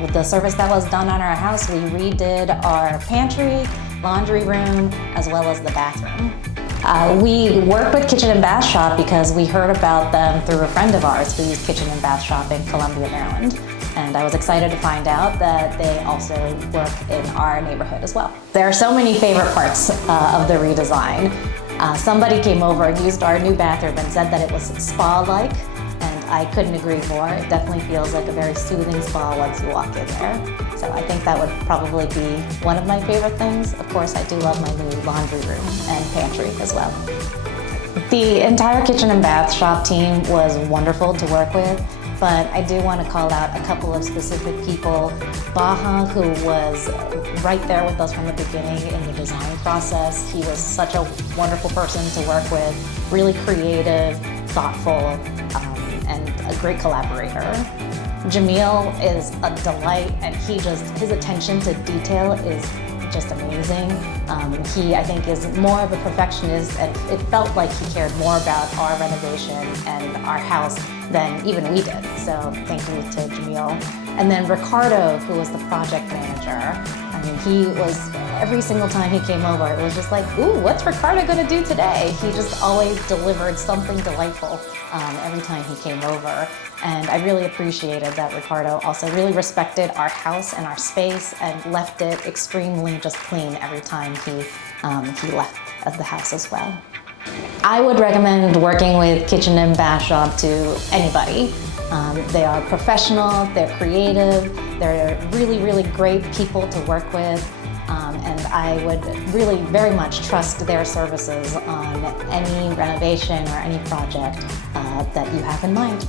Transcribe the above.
With the service that was done on our house, we redid our pantry, laundry room, as well as the bathroom. We work with Kitchen and Bath Shop because we heard about them through a friend of ours who used Kitchen and Bath Shop in Columbia, Maryland. And I was excited to find out that they also work in our neighborhood as well. There are so many favorite parts of the redesign. Somebody came over and used our new bathroom and said that it was spa-like, and I couldn't agree more. It definitely feels like a very soothing spa once you walk in there. So I think that would probably be one of my favorite things. Of course, I do love my new laundry room and pantry as well. The entire Kitchen and Bath Shop team was wonderful to work with. But I do want to call out a couple of specific people. Baha, who was right there with us from the beginning in the design process. He was such a wonderful person to work with, really creative, thoughtful, and a great collaborator. Jamil is a delight, and his attention to detail is just amazing. He, I think, is more of a perfectionist, and it felt like he cared more about our renovation and our house than even we did. So thank you to Jamil. And then Ricardo, who was the project manager. I mean, he was, every single time he came over, it was just like, ooh, what's Ricardo gonna do today? He just always delivered something delightful every time he came over. And I really appreciated that Ricardo also really respected our house and our space and left it extremely just clean every time he left the house as well. I would recommend working with Kitchen and Bath Shop to anybody. They are professional, they're creative, they're really, really great people to work with. And I would really very much trust their services on any renovation or any project that you have in mind.